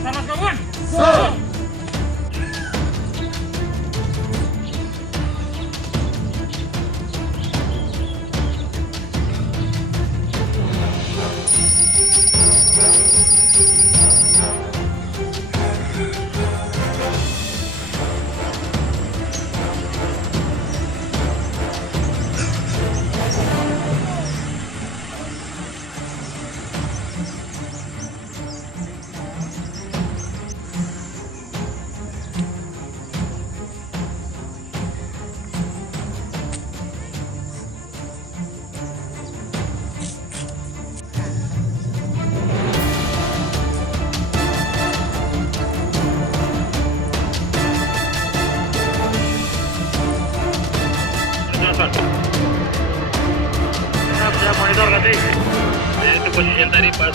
Laksana kawan. Siap monitor kasih. Ya, itu posisi yang tadi pas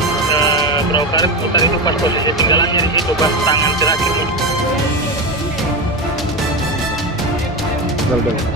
perahu karet putar itu pas posisi tinggalannya di situ pas tangan terakhir. Betul.